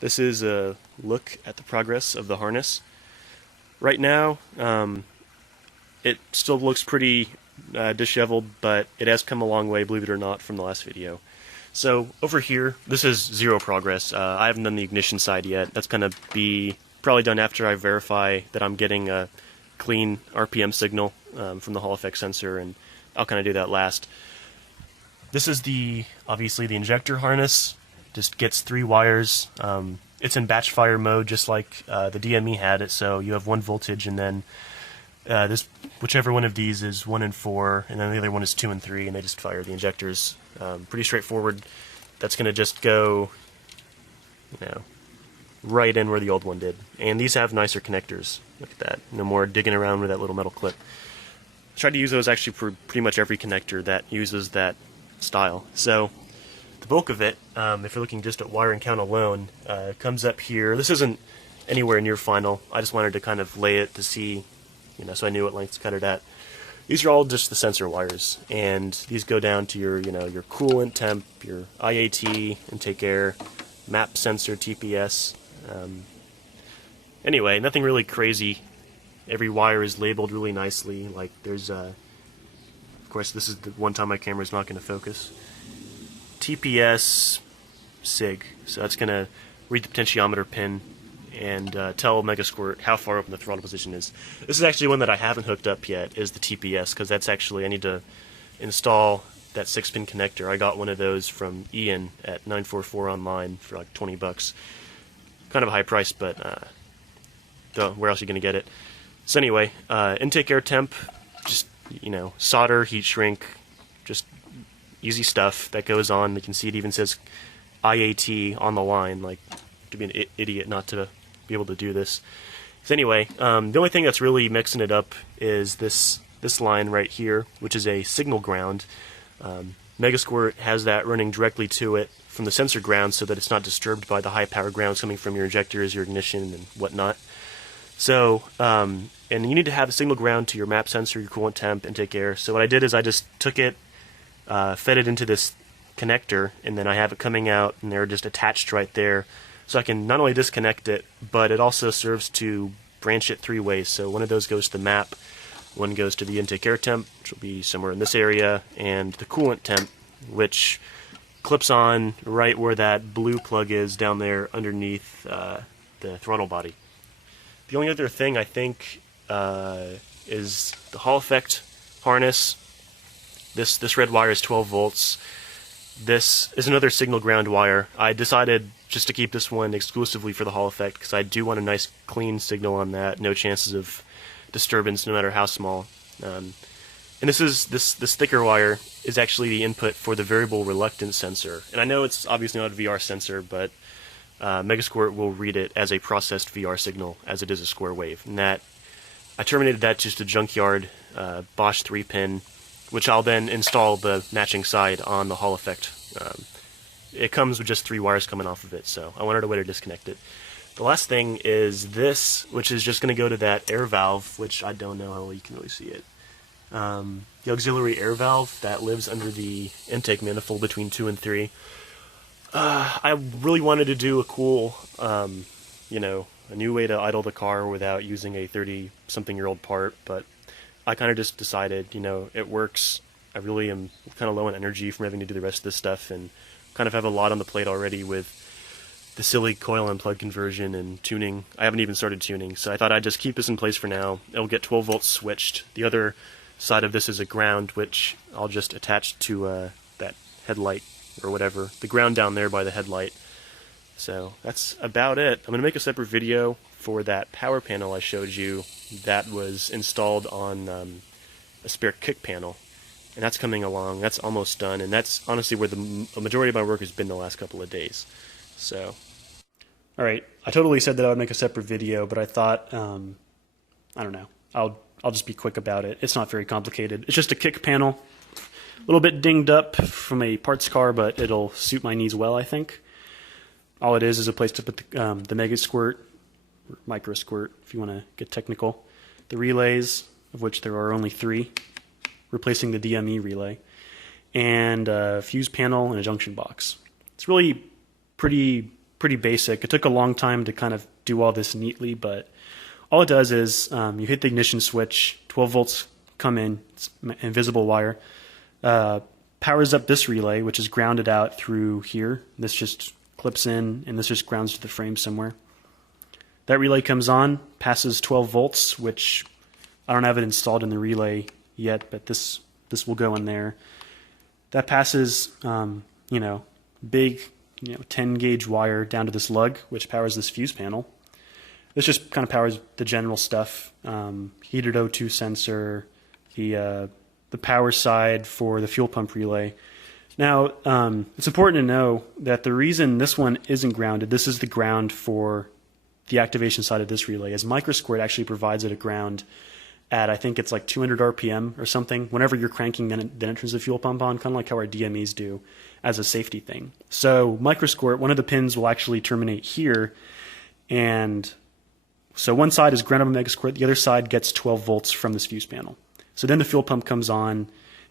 This is a look at the progress of the harness. Right now, it still looks pretty disheveled, but it has come a long way, believe it or not, from the last video. So over here, this is zero progress. I haven't done the ignition side yet. That's going to be probably done after I verify that I'm getting a clean RPM signal from the Hall effect sensor, and I'll kind of do that last. This is obviously the injector harness. Just gets 3 wires. It's in batch fire mode, just like the DME had it. So you have 1 voltage, and then whichever one of these is 1 and 4, and then the other one is 2 and 3, and they just fire the injectors. Pretty straightforward. That's going to just go, right in where the old one did. And these have nicer connectors. Look at that. No more digging around with that little metal clip. I tried to use those actually for pretty much every connector that uses that style. So the bulk of it, if you're looking just at wiring count alone, comes up here. This isn't anywhere near final. I just wanted to kind of lay it to see, so I knew what length to cut it at. These are all just the sensor wires, and these go down to your coolant temp, your IAT, intake air, map sensor, TPS. Anyway, nothing really crazy. Every wire is labeled really nicely. Like there's, of course, this is the one time my camera's not going to focus. TPS SIG, so that's going to read the potentiometer pin and tell MicroSquirt how far open the throttle position is. This is actually one that I haven't hooked up yet, is the TPS, because that's actually, I need to install that 6-pin connector. I got one of those from Ian at 944 online for like 20 bucks. Kind of a high price, but where else are you going to get it? So anyway, intake air temp, just, solder, heat shrink, just easy stuff that goes on. You can see it even says IAT on the line, like, to be an idiot not to be able to do this. So anyway, the only thing that's really mixing it up is this line right here, which is a signal ground. MicroSquirt has that running directly to it from the sensor ground so that it's not disturbed by the high power grounds coming from your injectors, your ignition, and whatnot. So, and you need to have a signal ground to your map sensor, your coolant temp, intake air. So what I did is I just took it, fed it into this connector, and then I have it coming out, and they're just attached right there. So I can not only disconnect it, but it also serves to branch it 3 ways. So one of those goes to the map, one goes to the intake air temp, which will be somewhere in this area, and the coolant temp, which clips on right where that blue plug is down there underneath the throttle body. The only other thing I think is the Hall effect harness. This red wire is 12 volts. This is another signal ground wire. I decided just to keep this one exclusively for the Hall effect because I do want a nice clean signal on that. No chances of disturbance, no matter how small. And this thicker wire is actually the input for the variable reluctance sensor. And I know it's obviously not a VR sensor, but MicroSquirt will read it as a processed VR signal as it is a square wave. And that I terminated that just a junkyard Bosch 3-pin, which I'll then install the matching side on the Hall effect. It comes with just 3 wires coming off of it, so I wanted a way to disconnect it. The last thing is this, which is just going to go to that air valve, which I don't know how well you can really see it. The auxiliary air valve that lives under the intake manifold between 2 and 3. I really wanted to do a cool, a new way to idle the car without using a 30-something-year-old part, but I kind of just decided, it works. I really am kind of low on energy from having to do the rest of this stuff, and kind of have a lot on the plate already with the silly coil and plug conversion and tuning. I haven't even started tuning, so I thought I'd just keep this in place for now. It'll get 12 volts switched. The other side of this is a ground, which I'll just attach to that headlight or whatever. The ground down there by the headlight. So that's about it. I'm going to make a separate video for that power panel I showed you that was installed on a spare kick panel. And that's coming along. That's almost done. And that's honestly where the majority of my work has been the last couple of days. So, alright. I totally said that I would make a separate video, but I thought, I don't know. I'll just be quick about it. It's not very complicated. It's just a kick panel. A little bit dinged up from a parts car, but it'll suit my needs well, I think. All it is a place to put the MicroSquirt, or MicroSquirt, if you want to get technical. The relays, of which there are only 3, replacing the DME relay, and a fuse panel and a junction box. It's really pretty pretty basic. It took a long time to kind of do all this neatly, but all it does is you hit the ignition switch, 12 volts come in, it's invisible wire, powers up this relay, which is grounded out through here. This just clips in, and this just grounds to the frame somewhere. That relay comes on, passes 12 volts, which I don't have it installed in the relay yet, but this will go in there. That passes, big, 10 gauge wire down to this lug, which powers this fuse panel. This just kind of powers the general stuff, heated O2 sensor, the power side for the fuel pump relay. Now, it's important to know that the reason this one isn't grounded, this is the ground for the activation side of this relay, is MicroSquirt actually provides it a ground at, I think it's like 200 RPM or something, whenever you're cranking then it turns the fuel pump on, kind of like how our DMEs do as a safety thing. So MicroSquirt, one of the pins will actually terminate here, and so one side is grounded by MicroSquirt, the other side gets 12 volts from this fuse panel. So then the fuel pump comes on,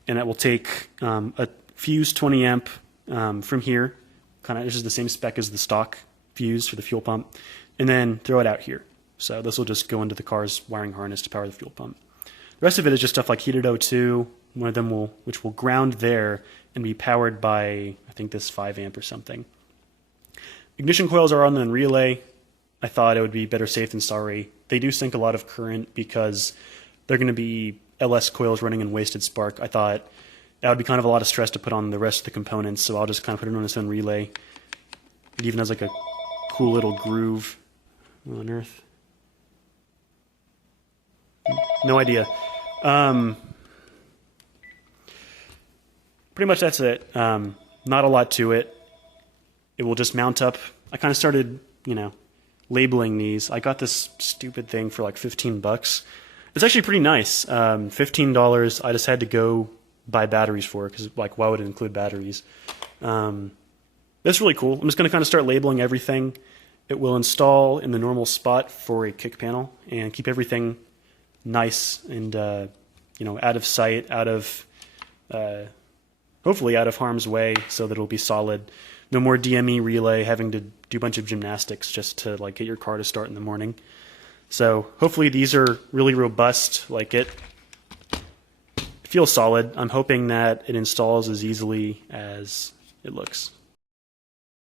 and it will take a fuse 20 amp from here, kind of this is the same spec as the stock fuse for the fuel pump, and then throw it out here. So this will just go into the car's wiring harness to power the fuel pump. The rest of it is just stuff like heated O2, one of them which will ground there and be powered by, I think, this 5 amp or something. Ignition coils are on the relay. I thought it would be better safe than sorry. They do sink a lot of current because they're going to be LS coils running in wasted spark. I thought that would be kind of a lot of stress to put on the rest of the components, so I'll just kind of put it on its own relay. It even has like a cool little groove. What on earth? No idea. Pretty much that's it. Not a lot to it. It will just mount up. I kind of started, labeling these. I got this stupid thing for like $15. It's actually pretty nice. $15. I just had to go buy batteries for it because, like, why would it include batteries? That's really cool. I'm just going to kind of start labeling everything. It will install in the normal spot for a kick panel and keep everything nice and out of sight, hopefully out of harm's way, so that it'll be solid. No more DME relay having to do a bunch of gymnastics just to like get your car to start in the morning. So hopefully these are really robust. Like it feels solid. I'm hoping that it installs as easily as it looks.